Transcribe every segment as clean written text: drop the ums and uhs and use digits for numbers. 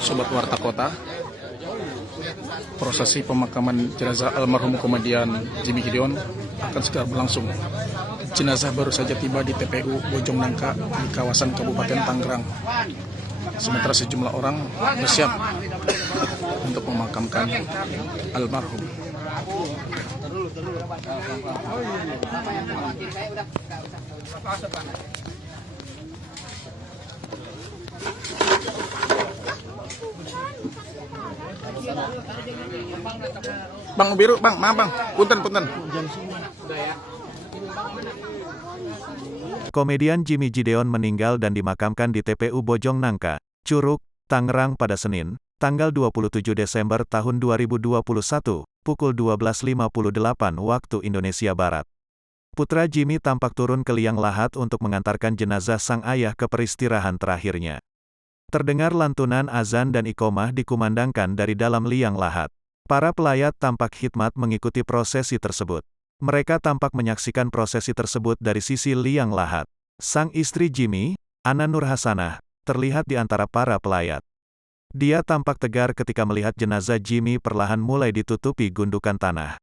Sobat Warta Kota, prosesi pemakaman jenazah almarhum komedian Jimmy Gideon akan segera berlangsung. Jenazah baru saja tiba di TPU Bojong Nangka di kawasan Kabupaten Tangerang. Sementara sejumlah orang bersiap untuk memakamkan almarhum. Bang biru, bang, maaf bang, punten. Komedian Jimmy Gideon meninggal dan dimakamkan di TPU Bojong Nangka, Curug, Tangerang pada Senin, tanggal 27 Desember tahun 2021, pukul 12.58 waktu Indonesia Barat. Putra Jimmy tampak turun ke liang lahat untuk mengantarkan jenazah sang ayah ke peristirahatan terakhirnya. Terdengar lantunan azan dan iqomah dikumandangkan dari dalam liang lahat. Para pelayat tampak khidmat mengikuti prosesi tersebut. Mereka tampak menyaksikan prosesi tersebut dari sisi liang lahat. Sang istri Jimmy, Ana Nur Hasanah, terlihat di antara para pelayat. Dia tampak tegar ketika melihat jenazah Jimmy perlahan mulai ditutupi gundukan tanah.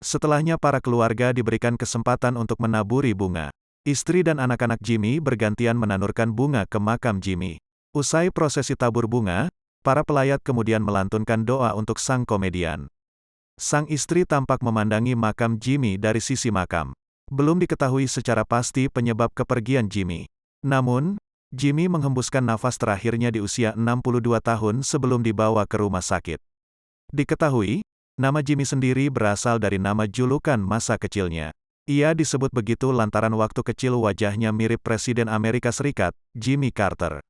Setelahnya para keluarga diberikan kesempatan untuk menaburi bunga. Istri dan anak-anak Jimmy bergantian menanurkan bunga ke makam Jimmy. Usai prosesi tabur bunga, para pelayat kemudian melantunkan doa untuk sang komedian. Sang istri tampak memandangi makam Jimmy dari sisi makam. Belum diketahui secara pasti penyebab kepergian Jimmy. Namun, Jimmy menghembuskan nafas terakhirnya di usia 62 tahun sebelum dibawa ke rumah sakit. Diketahui, nama Jimmy sendiri berasal dari nama julukan masa kecilnya. Ia disebut begitu lantaran waktu kecil wajahnya mirip Presiden Amerika Serikat, Jimmy Carter.